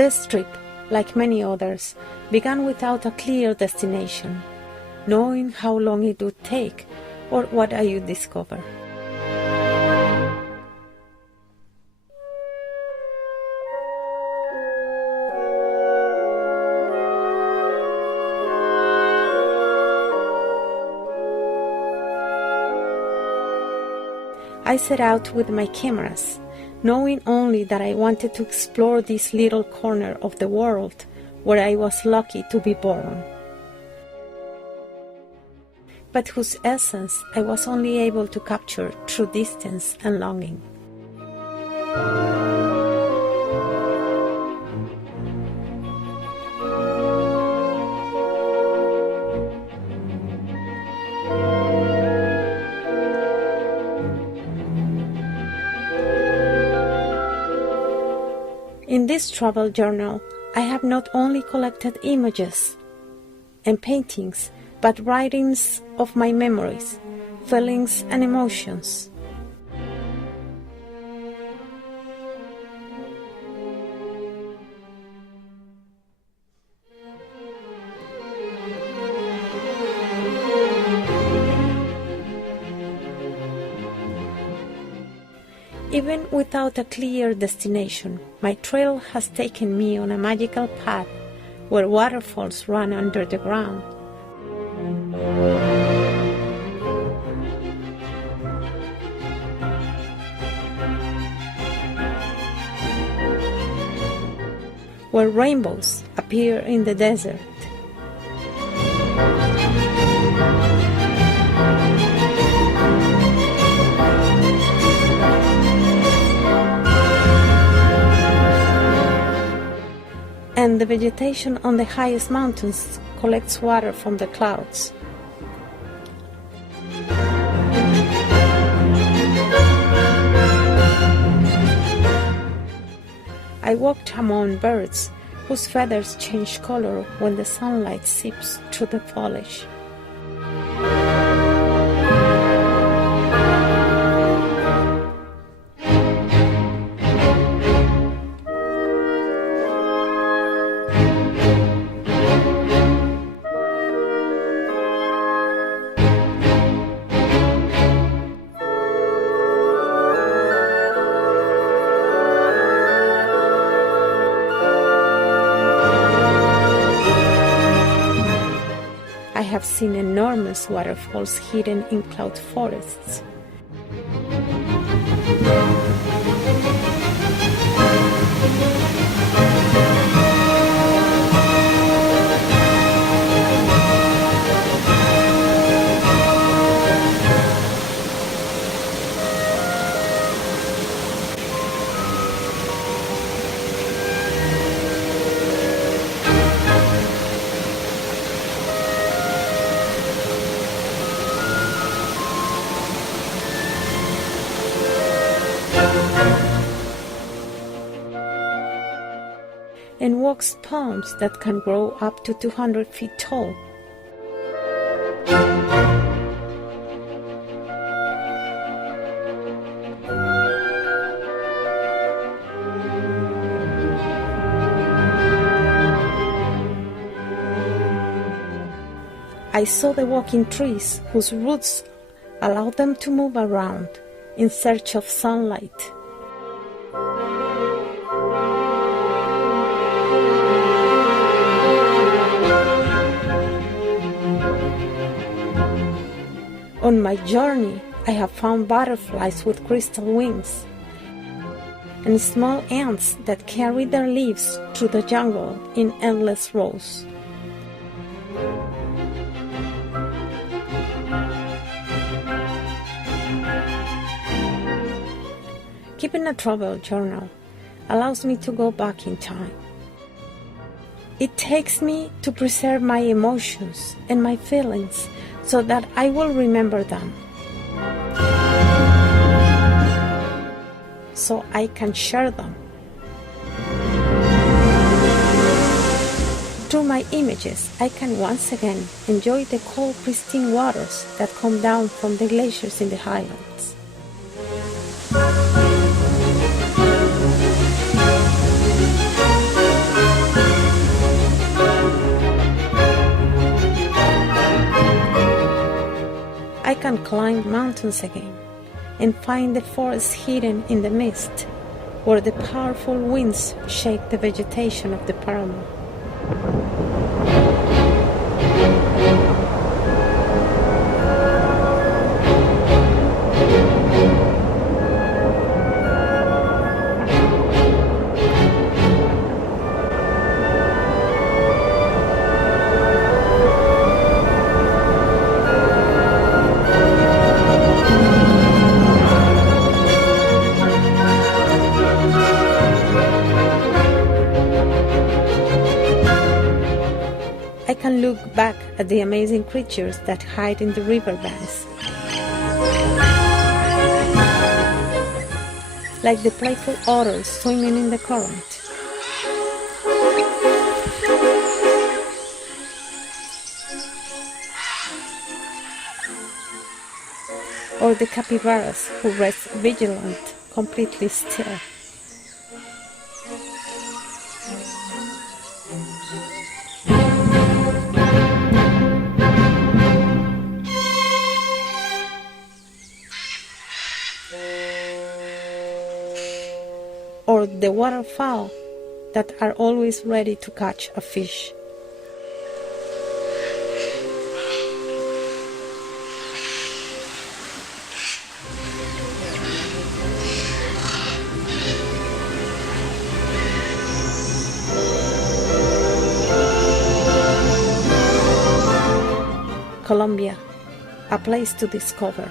This trip, like many others, began without a clear destination, knowing how long it would take or what I would discover. I set out with my cameras, knowing only that I wanted to explore this little corner of the world where I was lucky to be born, but whose essence I was only able to capture through distance and longing. In this travel journal, I have not only collected images and paintings, but writings of my memories, feelings, and emotions. Even without a clear destination, my trail has taken me on a magical path where waterfalls run under the ground. Where rainbows appear in the desert. And the vegetation on the highest mountains collects water from the clouds. I walked among birds whose feathers change color when the sunlight seeps through the foliage. I have seen enormous waterfalls hidden in cloud forests. And walks palms that can grow up to 200 feet tall. I saw the walking trees whose roots allow them to move around in search of sunlight. On my journey, I have found butterflies with crystal wings and small ants that carry their leaves through the jungle in endless rows. Keeping a travel journal allows me to go back in time. It takes me to preserve my emotions and my feelings so that I will remember them, so I can share them. Through my images, I can once again enjoy the cold, pristine waters that come down from the glaciers in the highlands. I can climb mountains again and find the forest hidden in the mist, where the powerful winds shake the vegetation of the Paramo. I can look back at the amazing creatures that hide in the riverbanks, like the playful otters swimming in the current, or the capybaras who rest vigilant, completely still. Or the waterfowl that are always ready to catch a fish. Colombia, a place to discover.